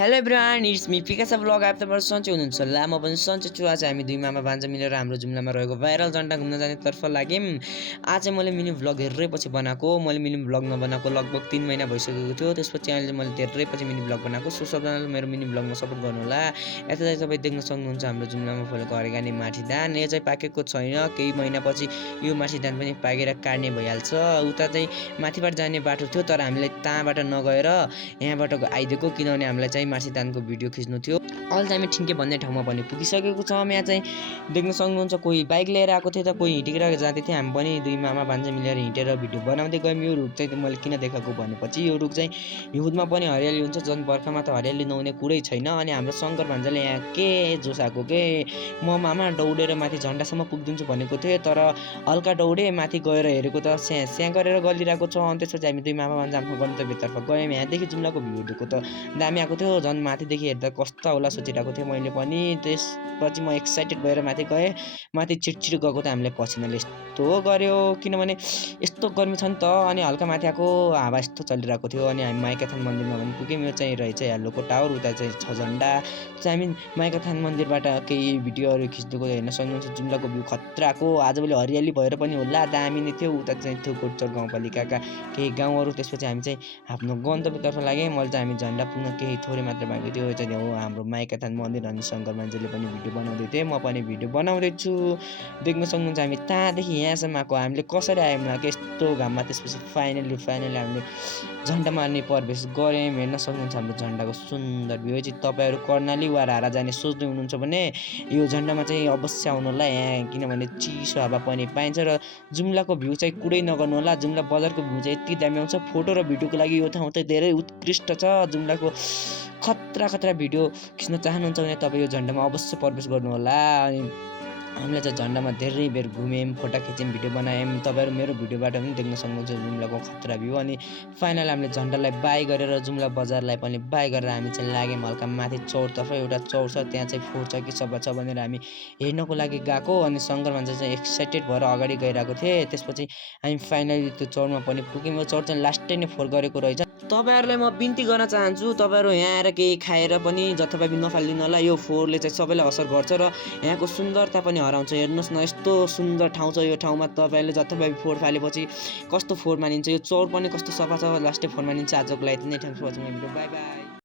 Hello everyone, it's me Picasa blog. आप तपाईहरु सन्चै हुनुहुन्छ होला, म पनि सन्चै छु। आज हामी दुई मामा भान्जा मिलेर हाम्रो जुम्लामा रहेको भाइरल झन्डा घुम्न जानेतर्फ लाग्यौँ। आज मैले मिनी भ्लग धेरै पछि बनाएको। मैले मिनी भ्लग नबनाएको लगभग 3 महिना भइसकेको थियो। त्यसपछि अहिले मैले धेरै पछि मिनी भ्लग बनाएको। सो सबैजनाले मेरो मिनी भ्लगमा सपोर्ट गर्नु होला। यता चाहिँ तपाईँ देख्न सक्नुहुन्छ हाम्रो जुम्लामा फलेको अर्ग्यानिक माथि धान। यो चाहिँ पाकेको छैन, केही महिनापछि यो माथि धान पनि पाकेर काट्ने भइहाल्छ। उता चाहिँ माथिबाट जाने बाटो थियो, तर हामीले त्यहाँबाट नगएर यहाँबाट आइदिएको, किनभने हामीलाई चाहिँ माथि धानको भिडियो खिच्नु थियो। अहिले चाहिँ हामी ठिङ्के भन्ने ठाउँमा पनि पुगिसकेको छौँ। यहाँ चाहिँ देख्न सक्नुहुन्छ कोही बाइक लिएर आएको थियो, त कोही हिँडेर जाँदै थियो। हामी पनि दुई मामा भान्जा मिलेर हिँडेर भिडियो बनाउँदै गयौँ। यो रुख चाहिँ मैले किन देखाएको भनेपछि यो रुख चाहिँ हिउँदमा पनि हरियाली हुन्छ, झन् बर्खामा त हरियाली नहुने कुरै छैन। अनि हाम्रो शङ्कर भान्जाले यहाँ के जोस आएको के म मामा दौडेर माथि झन्डासम्म पुगिदिन्छु भनेको थिएँ, तर हल्का दौडे माथि गएर हेरेको त स्याँ गरेर गलिरहेको छ। अनि त्यसपछि हामी दुई मामा भान्जा आफ्नो गन्तव्यतर्फ गयौँ। यहाँदेखि जुम्लाको भ्यूको त दामी आएको थियो, झन् माथिदेखि हेर्दा कस्तो होला सोचिरहेको थिएँ मैले पनि। त्यसपछि म एक्साइटेड भएर माथि गएँ। माथि छिटछिटो गएको त हामीले पसिनाले यस्तो गऱ्यो, किनभने यस्तो गर्मी छ नि त। अनि हल्का माथि आएको हावा यस्तो चलिरहेको थियो। अनि हामी माइकाथान मन्दिरमा पनि पुग्यौँ। यो चाहिँ रहेछ हेलोको टावर, उता चाहिँ छ झन्डा। चाहिँ हामी माइकाथान मन्दिरबाट केही भिडियोहरू खिच्दिएको हेर्न सक्नुहुन्छ। जुम्लाको भ्यू खतराको, आजभोलि हरियाली भएर पनि होला दामी नै थियो। उता चाहिँ थियो कोटचर गाउँपालिकाका केही गाउँहरू। त्यसपछि हामी चाहिँ आफ्नो गन्तव्यतर्फ लाग्यौँ। मैले चाहिँ हामी झन्डा पुग्न केही थोरै मात्र बाँकी थियो। यो चाहिँ हो हाम्रो माइकाथान मन्दिर। अनि शङ्कर भान्जाले पनि भिडियो बनाउँदै थिएँ, म पनि भिडियो बनाउँदैछु। देख्न सक्नुहुन्छ हामी त्यहाँदेखि यहाँसम्म आएको। हामीले कसरी आयौँ न यस्तो घाममा। त्यसपछि फाइनली हामीले झन्डामा अनि प्रवेश गऱ्यौँ। हेर्न सक्नुहुन्छ हाम्रो झन्डाको सुन्दर भ्यू। चाहिँ तपाईँहरू कर्णाली वा रारा जाने सोच्दै हुनुहुन्छ भने यो झन्डामा चाहिँ अवश्य आउनु होला यहाँ, किनभने चिसो हावा पनि पाइन्छ। र जुम्लाको भ्यू चाहिँ कुरै नगर्नु होला। जुम्ला बजारको भ्यू चाहिँ यति दामी आउँछ। फोटो र भिडियोको लागि यो ठाउँ चाहिँ धेरै उत्कृष्ट छ। जुम्लाको खतरा भिडियो खिच्न चाहनुहुन्छ भने तपाईँ यो झन्डामा अवश्य प्रवेश गर्नु होला। अनि हामीले चाहिँ झन्डामा धेरै बेर घुम्यौँ, फोटो खिच्यौँ, भिडियो बनायौँ। तपाईँहरू मेरो भिडियोबाट पनि देख्न सक्नुहुन्छ जुम्लाको खतरा भ्यू। अनि फाइनल हामीले झन्डालाई बाई गरेर जुम्ला बजारलाई पनि बाई गरेर हामी चाहिँ लाग्यौँ हल्का माथि चौरतर्फ। एउटा चौर छ, त्यहाँ चाहिँ फोहोर छ कि सभा छ भनेर हामी हेर्नको लागि गएको। अनि शङ्कर भान्जा चाहिँ एक्साइटेड भएर अगाडि गइरहेको थिएँ। त्यसपछि हामी फाइनली त्यो चौरमा पनि पुग्यौँ। यो चौर चाहिँ लास्टै नै फोहोर गरेको रहेछ। तपाईँहरूलाई म बिन्ती गर्न चाहन्छु, तपाईँहरू यहाँ आएर केही खाएर पनि जथाभावी नफालिदिनु होला। यो फोहोरले चाहिँ सबैलाई असर गर्छ र यहाँको सुन्दरता पनि हराउँछ। हेर्नुहोस् न यस्तो सुन्दर ठाउँ छ। यो ठाउँमा तपाईँले जथाभावी फोहोर फालेपछि कस्तो फोहोर मानिन्छ। यो चौर पनि कस्तो सफा छ, लास्टै फोहोर मानिन्छ। आजको लागि यति नै। Thanks for watching my video. Bye by.